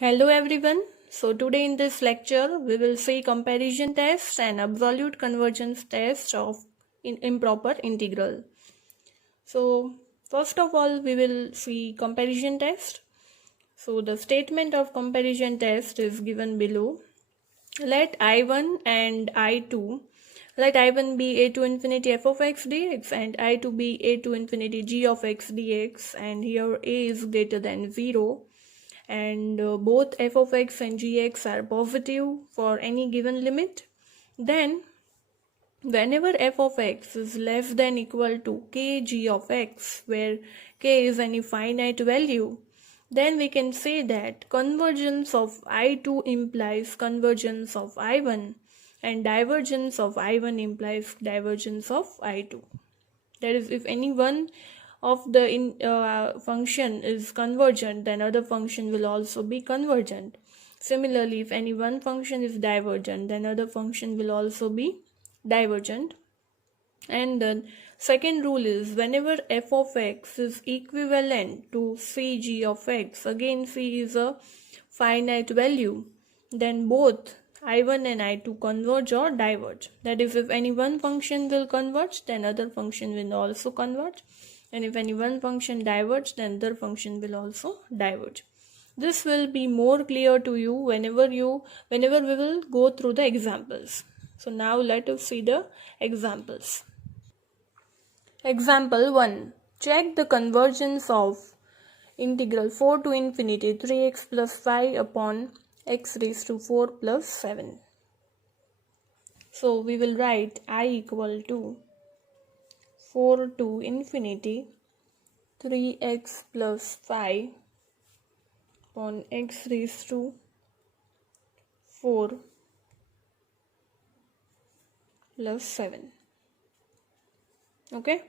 Hello everyone. So today in this lecture we will see comparison tests and absolute convergence test of improper integral. So first of all we will see comparison test. So the statement of comparison test is given below. Let I1 and I2, let I1 be a to infinity f of x dx and I2 be a to infinity g of x dx, and here a is greater than 0 and both f of x and gx are positive for any given limit, then whenever f of x is less than equal to k g of x, where k is any finite value, then we can say that convergence of I2 implies convergence of I1 and divergence of I1 implies divergence of I2. That is, if any one of the function is convergent, then other function will also be convergent. Similarly, if any one function is divergent, then other function will also be divergent. And the second rule is whenever f of x is equivalent to cg of x, again c is a finite value, then both I1 and I2 converge or diverge. That is, if any one function will converge, then other function will also converge, and if any one function diverge, then other function will also diverge. This will be more clear to you whenever we will go through the examples. So now let us see the examples. Example 1. Check the convergence of integral 4 to infinity 3x plus 5 upon x raised to 4 plus 7. So we will write I equal to 4 to infinity 3x plus 5 upon x raised to 4 plus 7. Okay.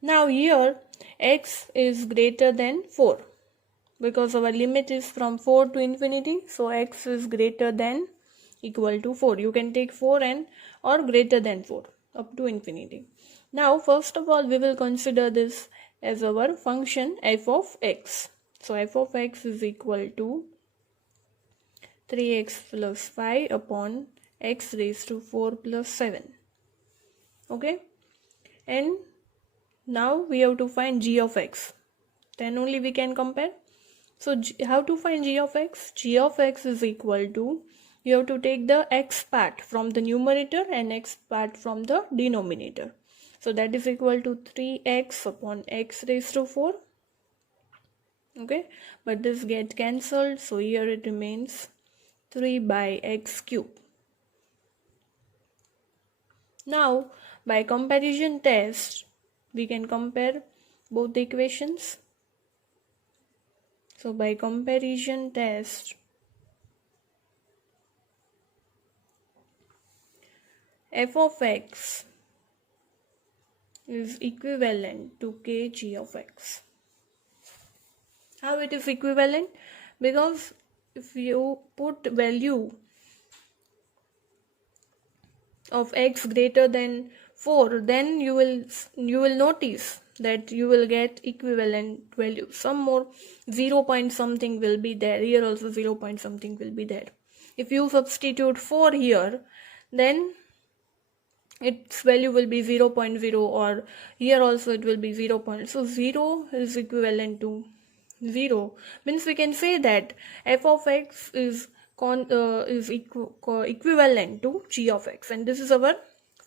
Now here x is greater than 4 because our limit is from 4 to infinity, so x is greater than equal to 4. You can take 4 and or greater than 4 up to infinity. Now first of all we will consider this as our function f of x. So f of x is equal to 3x plus 5 upon x raised to 4 plus 7. Okay, and now we have to find g of x, then only we can compare. So how to find g of x? G of x is equal to, you have to take the x part from the numerator and x part from the denominator. So that is equal to 3x upon x raised to 4. Okay, but this get cancelled, so here it remains 3 by x cube. Now by comparison test we can compare both the equations. So by comparison test, f of x is equivalent to kg of x. How it is equivalent? Because if you put value of x greater than 4, then you will notice that you will get equivalent value. Some more 0 point something will be there. Here also 0 point something will be there. If you substitute 4 here, then its value will be 0.0, or here also it will be 0. So 0 is equivalent to 0, means we can say that f of x is equivalent to g of x, and this is our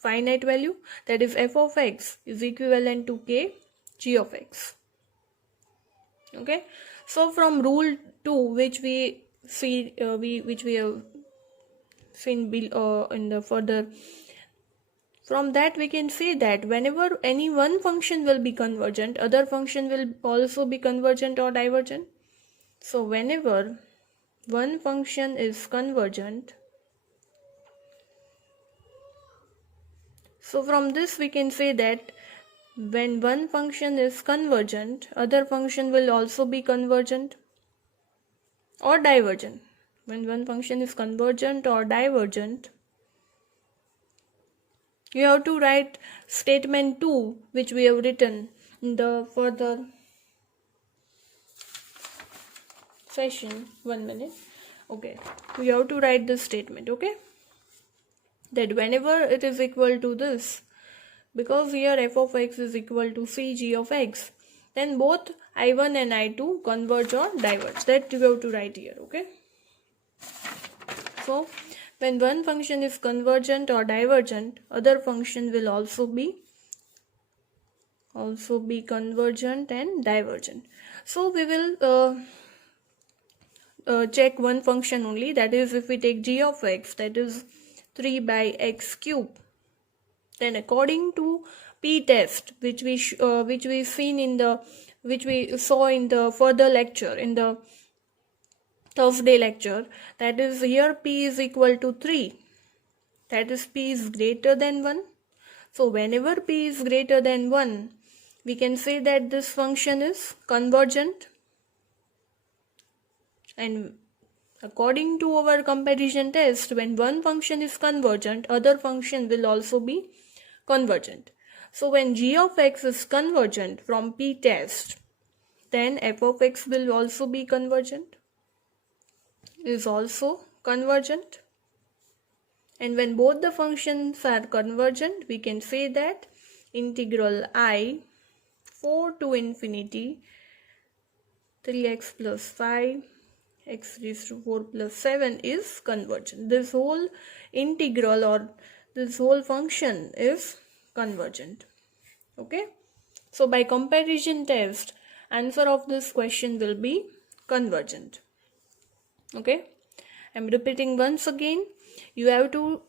finite value, that is f of x is equivalent to k g of x. Okay, so from rule 2 which we see which we have seen in the further, from that we can say that whenever any one function will be convergent, other function will also be convergent or divergent. So whenever one function is convergent, so from this we can say that when one function is convergent, other function will also be convergent or divergent. When one function is convergent or divergent, you have to write statement 2 which we have written in the further session. 1 minute. Okay, we have to write this statement. Okay, that whenever it is equal to this, because here f of x is equal to cg of x, then both I1 and I2 converge or diverge. That you have to write here. Okay, so when one function is convergent or divergent, other function will also be convergent and divergent. So we will check one function only, that is if we take g of x, that is 3 by x cube, then according to p test, which we saw in the further lecture, in the Thursday lecture, that is here p is equal to 3, that is p is greater than 1. So whenever p is greater than 1, we can say that this function is convergent, and according to our comparison test, when one function is convergent, other function will also be convergent. So when g of x is convergent from p test, then f of x will also be convergent, is also convergent. And when both the functions are convergent, we can say that integral I 4 to infinity 3x plus 5 x raised to 4 plus 7 is convergent. This whole integral or this whole function is convergent. Okay, so by comparison test, answer of this question will be convergent. Okay, I'm repeating once again. You have to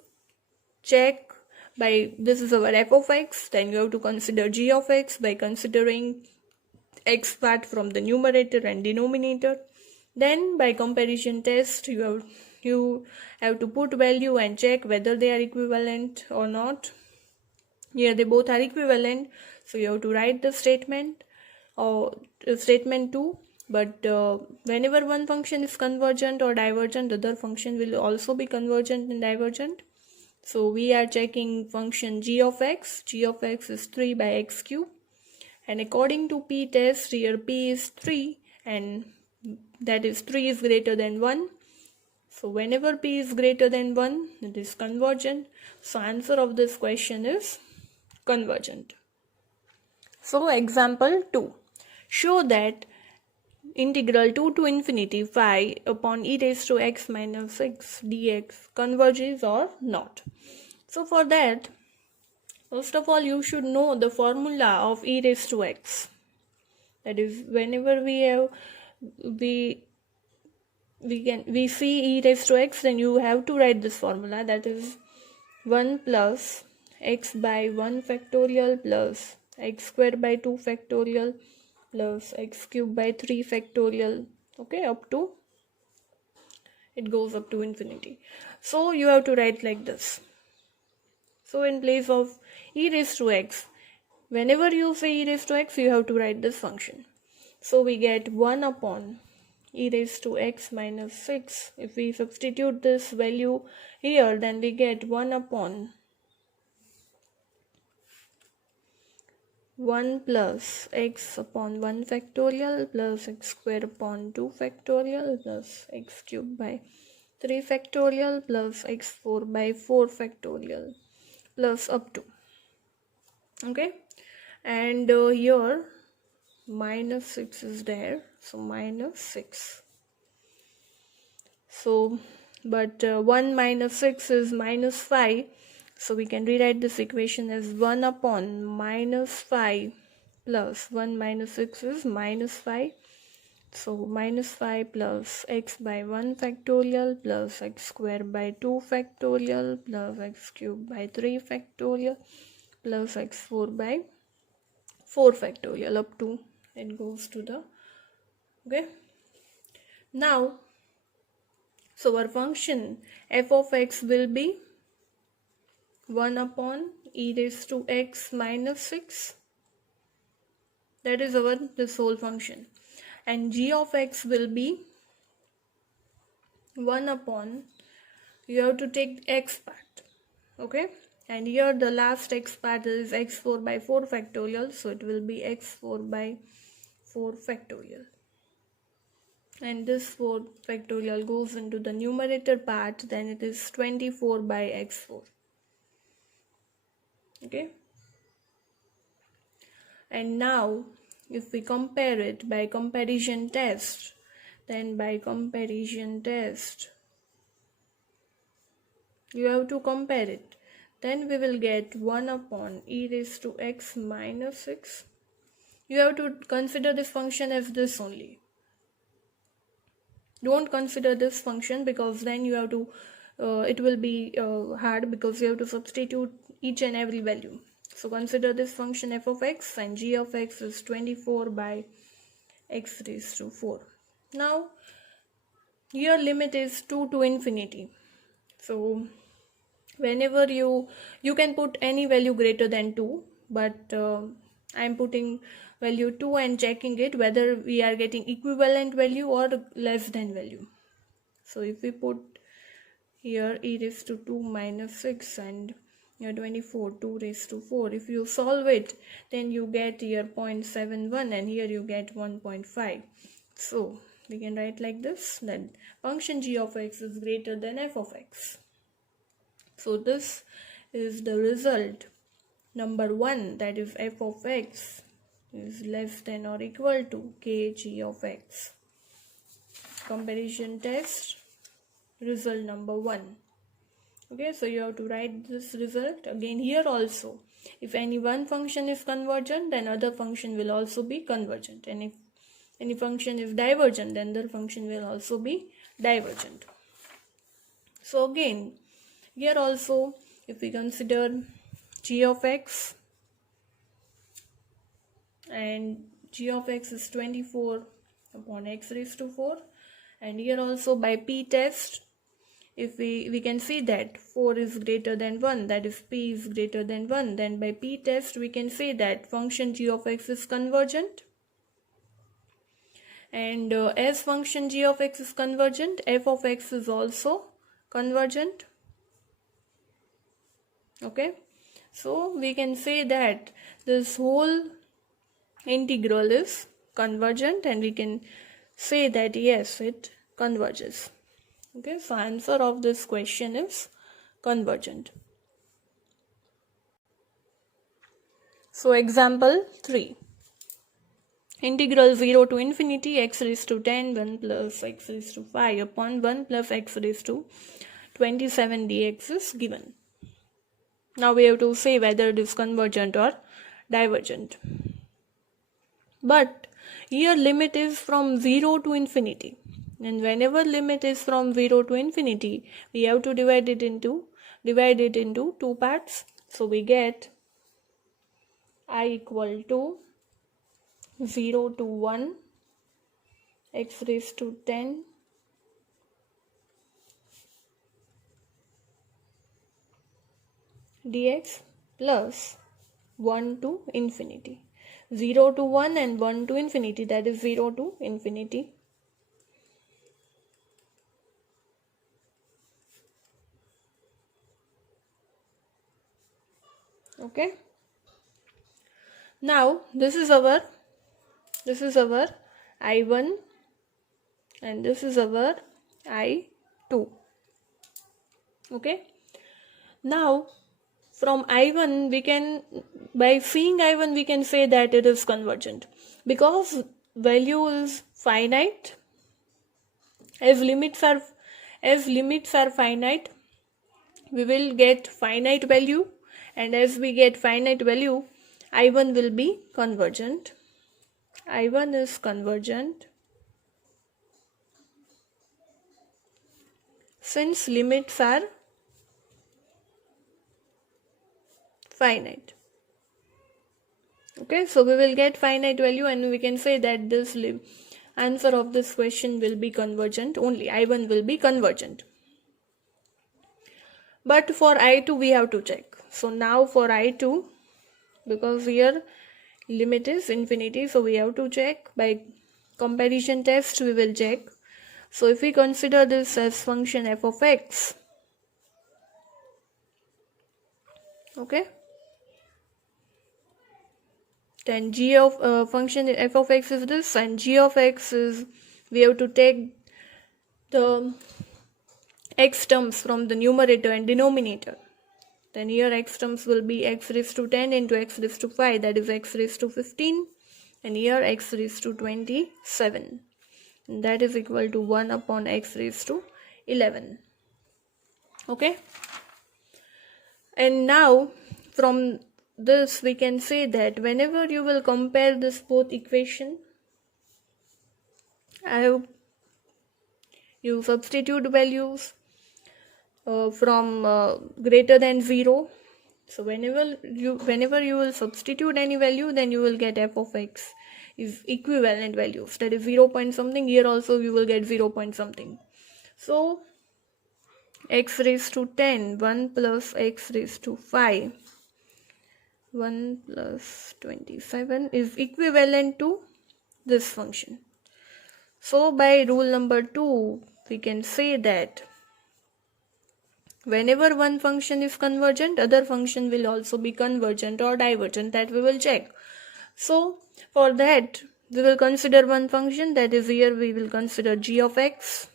check by, this is our f of x, then you have to consider g of x by considering x part from the numerator and denominator. Then by comparison test, you have to put value and check whether they are equivalent or not. Here they both are equivalent, so you have to write the statement or statement 2. But whenever one function is convergent or divergent, the other function will also be convergent and divergent. So we are checking function g of x. G of x is 3 by x cube, and according to p test, here p is 3, and that is 3 is greater than 1. So whenever p is greater than 1, it is convergent. So answer of this question is convergent. So example 2. Show that integral 2 to infinity phi upon e raised to x minus 6 dx converges or not. So for that, first of all, you should know the formula of e raised to x. That is, whenever we see e raised to x, then you have to write this formula, that is 1 plus x by 1 factorial plus x square by 2 factorial plus x cube by 3 factorial. Okay, up to, it goes up to infinity. So you have to write like this. So in place of e raised to x, whenever you say e raised to x, you have to write this function. So we get 1 upon e raised to x minus 6. If we substitute this value here, then we get 1 upon 1 plus x upon 1 factorial plus x square upon 2 factorial plus x cube by 3 factorial plus x4 by 4 factorial plus up to. Okay, and here minus 6 is there, so minus 6. So but 1 minus 6 is minus 5, so we can rewrite this equation as 1 upon minus 5 plus 1 minus 6 is minus 5, so minus 5 plus x by 1 factorial plus x square by 2 factorial plus x cube by 3 factorial plus x4 by 4 factorial up to, it goes to the, okay. Now, so our function f of x will be 1 upon e raised to x minus 6. That is our this whole function. And g of x will be 1 upon, you have to take x part. Okay. And here the last x part is x4 by 4 factorial. So it will be x4 by 4 factorial. and this 4 factorial goes into the numerator part, then it is 24 by x4. Okay, and now if we compare it by comparison test, then by comparison test you have to compare it, then we will get 1 upon e raised to x minus 6. You have to consider this function as this only. Don't consider this function, because then you have to it will be hard, because you have to substitute each and every value. So consider this function f of x, and g of x is 24 by x raised to 4. Now your limit is 2 to infinity. So whenever you can put any value greater than 2, but I am putting value 2 and checking it whether we are getting equivalent value or less than value. So if we put here e raised to 2 minus 6 and here 24, 2 raised to 4, if you solve it, then you get here 0.71 and here you get 1.5. So we can write like this, that function g of x is greater than f of x. So this is the result number 1, that is f of x is less than or equal to kg of x. Comparison test, result number 1. Okay, so you have to write this result again here also. If any one function is convergent, then other function will also be convergent, and if any function is divergent, then the function will also be divergent. So again, here also, if we consider g of x, and g of x is 24 upon x raised to 4, and here also by p test, if we can see that 4 is greater than 1, that is p is greater than 1, then by p test we can say that function g of x is convergent. And as function g of x is convergent, f of x is also convergent. Okay, so we can say that this whole integral is convergent, and we can say that yes, it converges. Okay, so answer of this question is convergent. So example 3. Integral 0 to infinity x raised to 10 1 plus x raised to 5 upon 1 plus x raised to 27 dx is given. Now we have to say whether it is convergent or divergent. But here limit is from 0 to infinity, and whenever limit is from 0 to infinity, we have to divide it into 2 parts. So we get I equal to 0 to 1 x raised to 10 dx plus 1 to infinity. 0 to 1 and 1 to infinity, that is 0 to infinity. Okay, now this is our I1 and this is our I2. Okay, now from I1 we can, by seeing I1 we can say that it is convergent, because value is finite. As limits are finite, we will get finite value, and as we get finite value, I1 will be convergent. I1 is convergent since limits are finite. Okay, so we will get finite value, and we can say that this answer of this question will be convergent only. I1 will be convergent. But for I2 we have to check. So now for I2, because here limit is infinity, so we have to check by comparison test. We will check. So if we consider this as function f of x, okay, then g of function f of x is this, and g of x is we have to take the x terms from the numerator and denominator. Then here x terms will be x raised to 10 into x raised to 5, that is x raised to 15, and here x raised to 27, and that is equal to 1 upon x raised to 11. Okay, and now from this we can say that whenever you will compare this both equation, you substitute values from greater than 0. So whenever you will substitute any value, then you will get f of x is equivalent values, that is 0 point something. Here also you will get 0 point something. So x raised to 10, 1 plus x raised to 5, 1 plus 27 is equivalent to this function. So by rule number 2, we can say that whenever one function is convergent, other function will also be convergent or divergent, that we will check. So for that, we will consider one function, that is here we will consider g of x,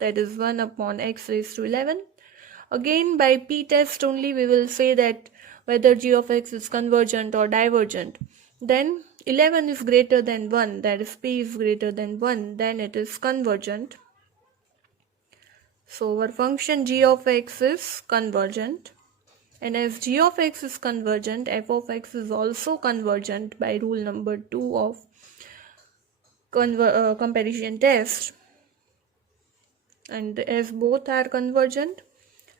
that is 1 upon x raised to 11. Again by p-test only we will say that whether g of x is convergent or divergent. Then 11 is greater than 1, that is p is greater than 1, then it is convergent. So our function g of x is convergent, and as g of x is convergent, f of x is also convergent by rule number 2 of comparison test. And as both are convergent,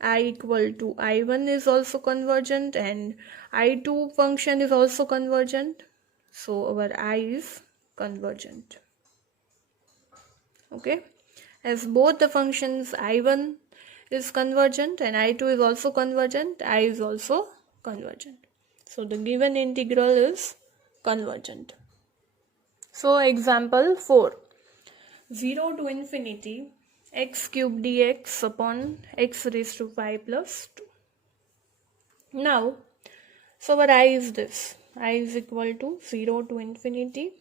I equal to I1 is also convergent and I2 function is also convergent. So our I is convergent. Okay. As both the functions I1 is convergent and I2 is also convergent, I is also convergent. So the given integral is convergent. So example 4. 0 to infinity x cube dx upon x raised to 5 plus 2. Now, so our I is this. I is equal to 0 to infinity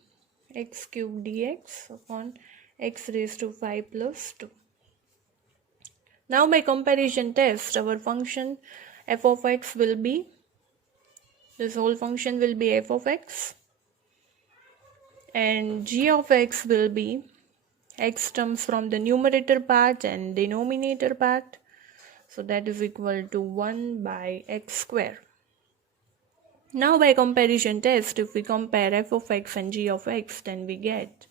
x cube dx upon x raised to 5 plus 2. Now by comparison test, our function f of x will be, this whole function will be f of x, and g of x will be x terms from the numerator part and denominator part. So that is equal to 1 by x square. Now by comparison test, if we compare f of x and g of x, then we get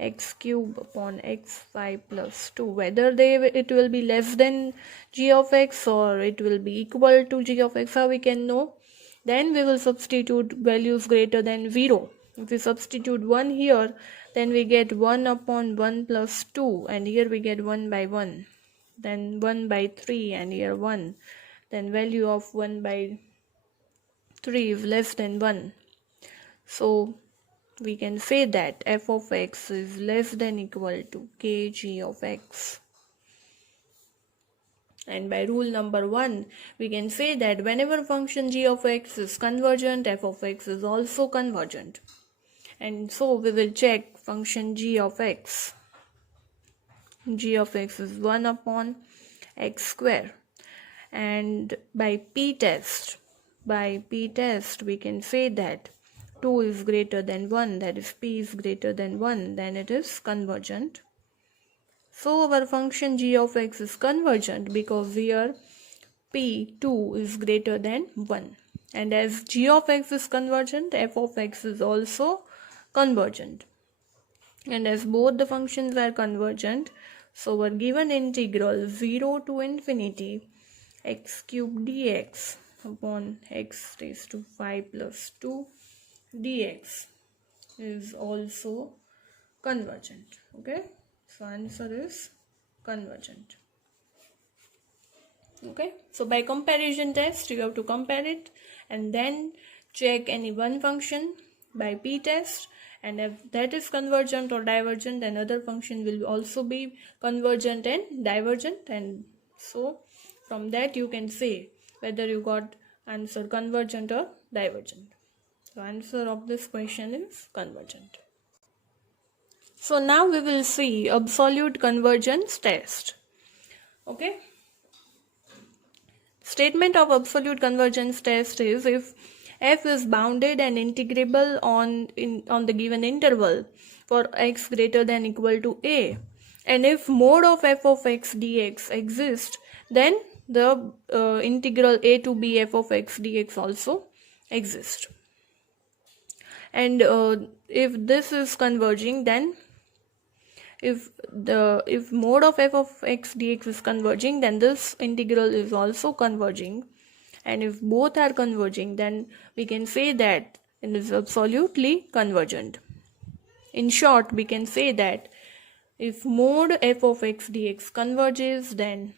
x cube upon x5 plus 2. Whether it will be less than g of x or it will be equal to g of x, how we can know? Then we will substitute values greater than 0. If we substitute 1 here, then we get 1 upon 1 plus 2, and here we get 1 by 1. Then 1 by 3, and here 1. Then value of 1 by 3 is less than 1. So we can say that f of x is less than equal to kg of x. And by rule number 1, we can say that whenever function g of x is convergent, f of x is also convergent. And so we will check function g of x. G of x is 1 upon x square. And by p-test, we can say that 2 is greater than 1, that is p is greater than 1, then it is convergent. So our function g of x is convergent because here p2 is greater than 1. And as g of x is convergent, f of x is also convergent. And as both the functions are convergent, so our given integral 0 to infinity x cube dx upon x raised to 5 plus 2 dx is also convergent. Okay, so answer is convergent. Okay, so by comparison test, you have to compare it and then check any one function by p-test, and if that is convergent or divergent, then other function will also be convergent and divergent, and so from that you can say whether you got answer convergent or divergent. So answer of this question is convergent. So now we will see absolute convergence test. Okay. Statement of absolute convergence test is if f is bounded and integrable on the given interval for x greater than equal to a, and if mod of f of x dx exists, then the integral a to b f of x dx also exists. And if this is converging, then if mod of f of x dx is converging, then this integral is also converging. And if both are converging, then we can say that it is absolutely convergent. In short, we can say that if mod f of x dx converges, then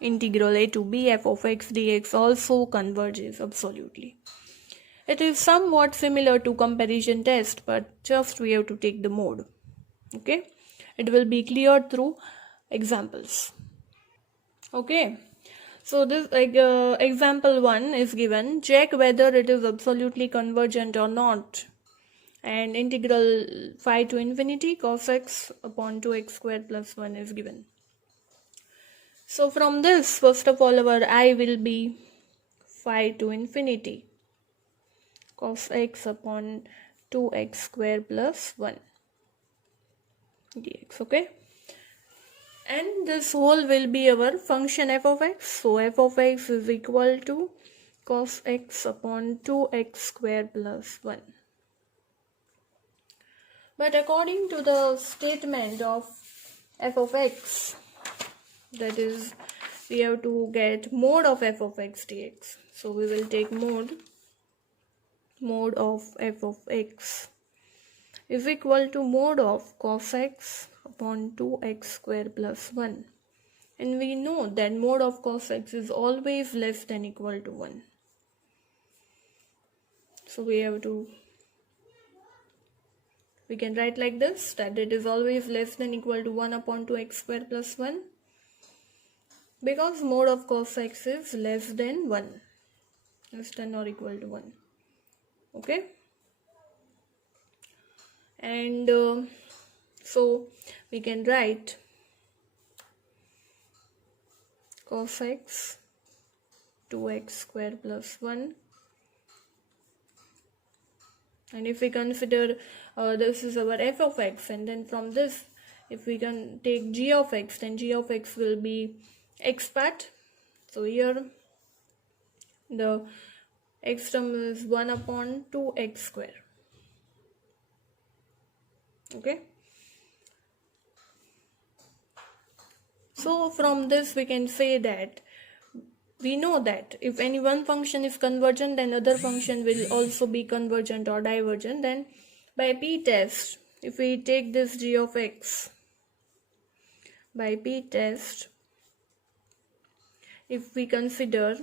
integral a to b f of x dx also converges absolutely. It is somewhat similar to comparison test, but just we have to take the mode. Okay, it will be cleared through examples. Okay, so this example 1 is given. Check whether it is absolutely convergent or not, and integral phi to infinity cos x upon 2x squared plus 1 is given. So from this, first of all, our I will be phi to infinity cos x upon 2x squared plus 1 dx. Okay, and this whole will be our function f of x. So f of x is equal to cos x upon 2x squared plus 1. But according to the statement of f of x, that is, we have to get mod of f of x dx. So we will take mod of f of x is equal to mod of cos x upon 2x squared plus 1. And we know that mod of cos x is always less than equal to 1. So we can write like this, that it is always less than equal to 1 upon 2x squared plus 1, because mod of cos x is less than 1, less than or equal to 1. Okay, and so we can write cos x 2x squared plus 1, and if we consider this is our f of x, and then from this if we can take g of x, then g of x will be x part. So here the x term is 1 upon 2x square. Okay, so from this we can say that we know that if any one function is convergent, then other function will also be convergent or divergent. Then by p-test, if we take this g of x, by p-test, if we consider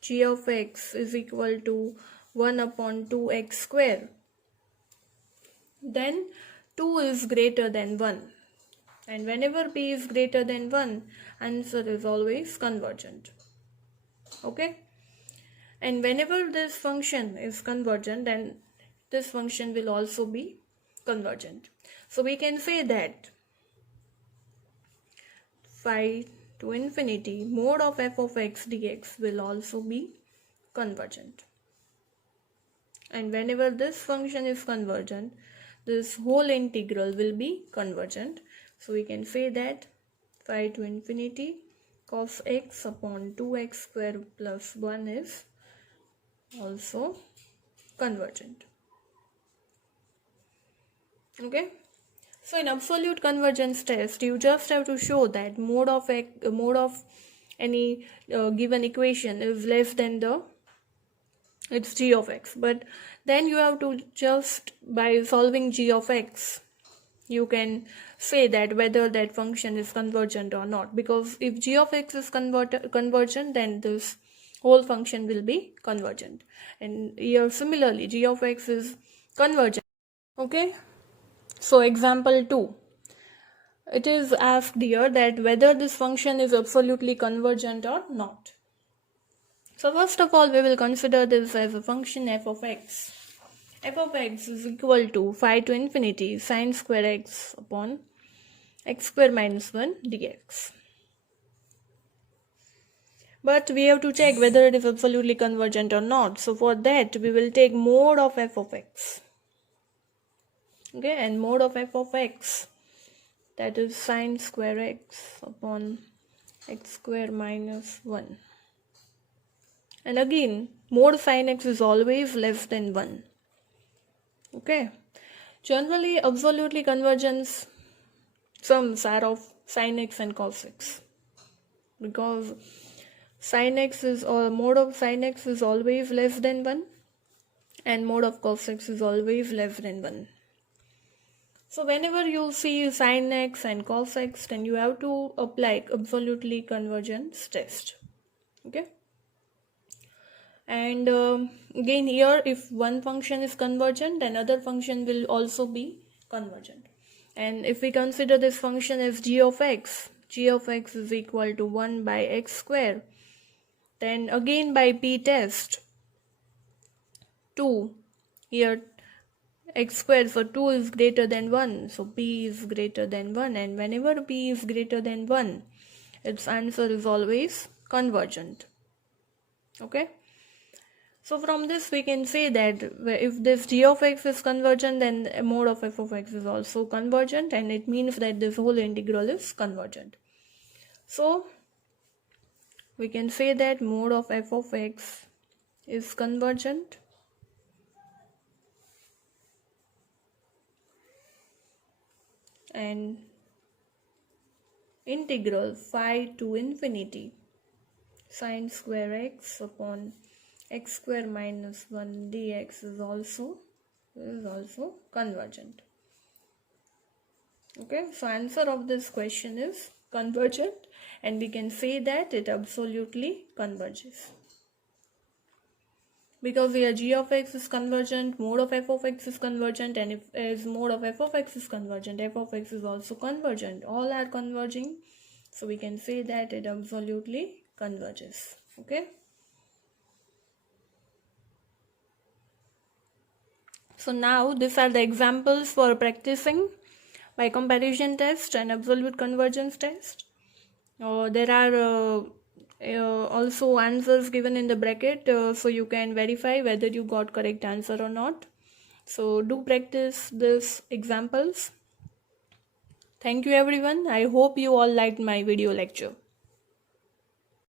g of x is equal to 1 upon 2x square, then 2 is greater than 1. And whenever p is greater than 1, answer is always convergent. Okay, and whenever this function is convergent, then this function will also be convergent. So we can say that phi to infinity mod of f of x dx will also be convergent. And whenever this function is convergent, this whole integral will be convergent. So we can say that phi to infinity cos x upon 2x squared plus 1 is also convergent. Okay, so in absolute convergence test, you just have to show that mod of any given equation is less than its g of x. But then you have to just, by solving g of x, you can say that whether that function is convergent or not, because if g of x is convergent, then this whole function will be convergent. And here similarly, g of x is convergent. Okay, so example 2, it is asked here that whether this function is absolutely convergent or not. So first of all, we will consider this as a function f of x. F of x is equal to phi to infinity sine square x upon x square minus 1 dx. But we have to check whether it is absolutely convergent or not. So for that, we will take mode of f of x. Okay, and mode of f of x, that is sine square x upon x square minus 1. And again, mode sine x is always less than 1. Okay. Generally, absolutely convergence sums are of sin x and cos x, because sin x is, or mode of sin x is always less than 1 and mode of cos x is always less than 1. So whenever you see sin x and cos x, then you have to apply absolutely convergence test. Okay. And again here, if one function is convergent, then other function will also be convergent. And if we consider this function as g of x is equal to 1 by x square, then again by p test 2, here x square, so 2 is greater than 1, so p is greater than 1, and whenever p is greater than 1, its answer is always convergent. Okay. So from this we can say that if this g of x is convergent, then mode of f of x is also convergent, and it means that this whole integral is convergent. So we can say that mode of f of x is convergent, and integral phi to infinity sine square x upon x square minus 1 dx is also convergent. Okay, so answer of this question is convergent, and we can say that it absolutely converges. Because here g of x is convergent, mode of f of x is convergent, and if as mode of f of x is convergent, f of x is also convergent. All are converging, so we can say that it absolutely converges. Okay. So now these are the examples for practicing by comparison test and absolute convergence test. There are also answers given in the bracket, so you can verify whether you got correct answer or not. So do practice these examples. Thank you everyone. I hope you all liked my video lecture.